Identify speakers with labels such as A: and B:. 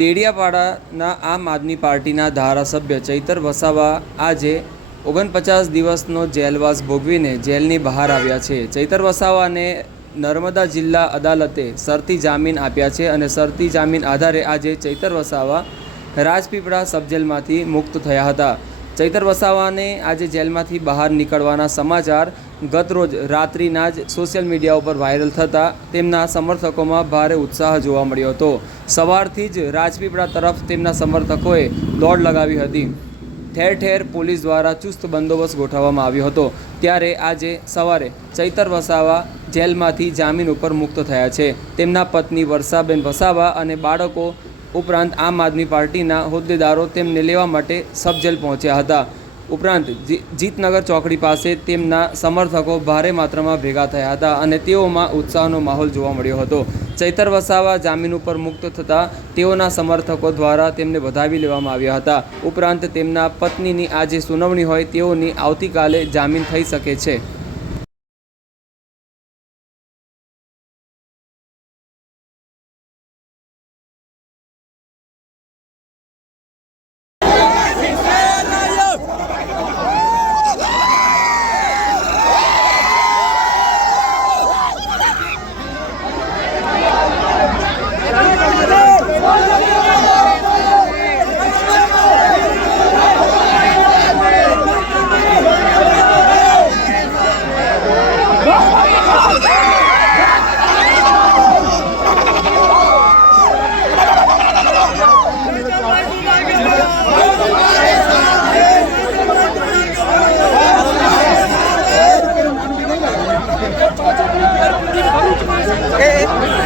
A: દેડિયાપાડાના આમ આદમી પાર્ટીના ધારાસભ્ય ચૈતર વસાવા આજે ઓગણપચાસ દિવસનો જેલવાસ ભોગવીને જેલની બહાર આવ્યા છે. ચૈતર વસાવાને નર્મદા જિલ્લા અદાલતે શરતી જામીન આપ્યા છે અને શરતી જામીન આધારે આજે ચૈતર વસાવા રાજપીપળા સબજેલમાંથી મુક્ત થયા હતા. ચૈતર વસાવાને આજે જેલમાંથી બહાર નીકળવાના સમાચાર ગતરોજ રાત્રિના જ સોશિયલ મીડિયા ઉપર વાયરલ થતાં તેમના સમર્થકોમાં ભારે ઉત્સાહ જોવા મળ્યો હતો. સવારથી જ રાજપીપળા તરફ તેમના સમર્થકોએ દોડ લગાવી હતી. ઠેર ઠેર પોલીસ દ્વારા ચુસ્ત બંદોબસ્ત ગોઠવવામાં આવ્યો હતો. ત્યારે આજે સવારે ચૈતર વસાવા જેલમાંથી જામીન ઉપર મુક્ત થયા છે. તેમના પત્ની વર્ષાબેન વસાવા અને બાળકો ઉપરાંત આમ આદમી પાર્ટીના હોદ્દેદારો તેમને લેવા માટે સબજેલ પહોંચ્યા હતા. ઉપરાંત જીતનગર ચોકડી પાસે તેમના સમર્થકો ભારે માત્રામાં ભેગા થયા હતા અને તેઓમાં ઉત્સાહનો માહોલ જોવા મળ્યો હતો. ચૈતર વસાવા જામીન ઉપર મુક્ત થતાં તેઓના સમર્થકો દ્વારા તેમને વધાવી લેવામાં આવ્યા હતા. ઉપરાંત તેમના પત્નીની આજે સુનાવણી હોય તેઓની આવતીકાલે જામીન થઈ શકે છે. Hey, hey.